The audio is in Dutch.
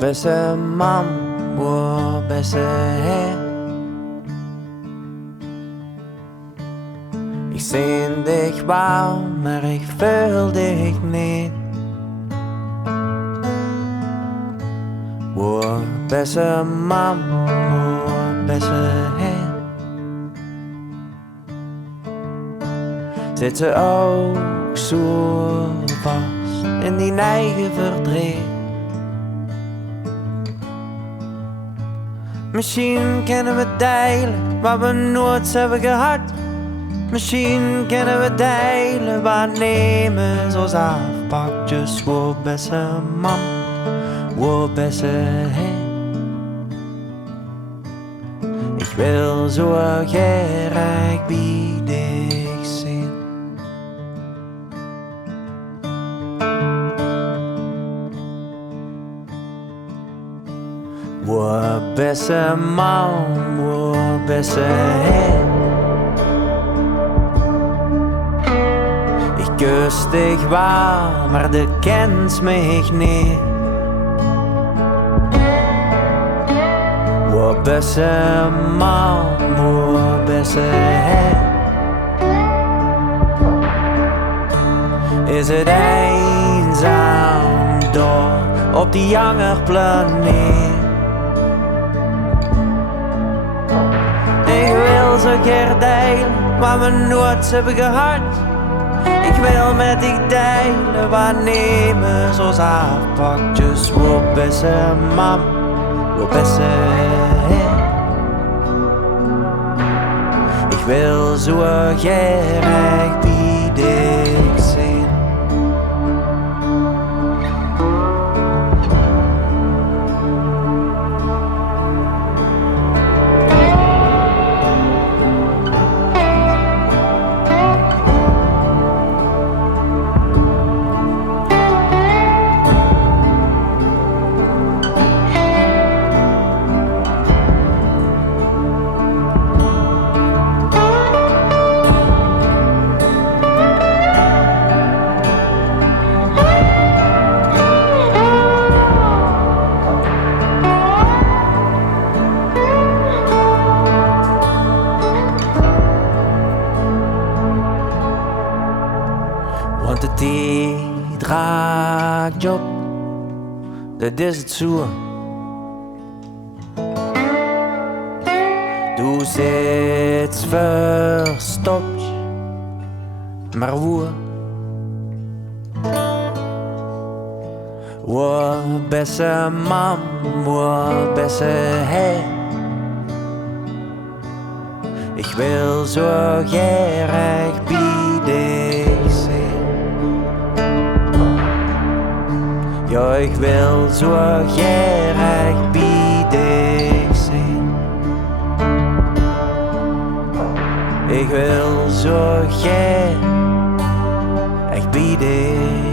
beste man, woe beste haer. Ik zeen dich waal, maar ik veul dich niet. Woe beste man, woe beste haer. Zit ze ook zo vast in die eigen verdreet. Misschien kennen we deilen waar we nooit hebben gehad. Misschien kennen we deilen waar neemes als aafpaktjes. Woe beste man, woe beste haer. Ik wil zo graag bij dich zijn. Woe beste man, woe beste haer. Ik kus dich waal, maar de kent mij niet. Woe beste man, woe beste haer. Is het einzaam door op die planeet? Ik wil zo graag deilen waar we nooit hebben gehad. Ik wil met die deilen waar neemes als aafpaktjes. Woe beste man, woe beste haer. Ik wil zo graag bij dich zijn. Want de tijd raakt op, dat is het zo. Du zit verstopt, maar woe. Woe beste man, woe beste haer. Ik wil zo graag bij dich zijn. Ja, ik wil zo graag bij dich zijn. Ik wil zo graag bij dich.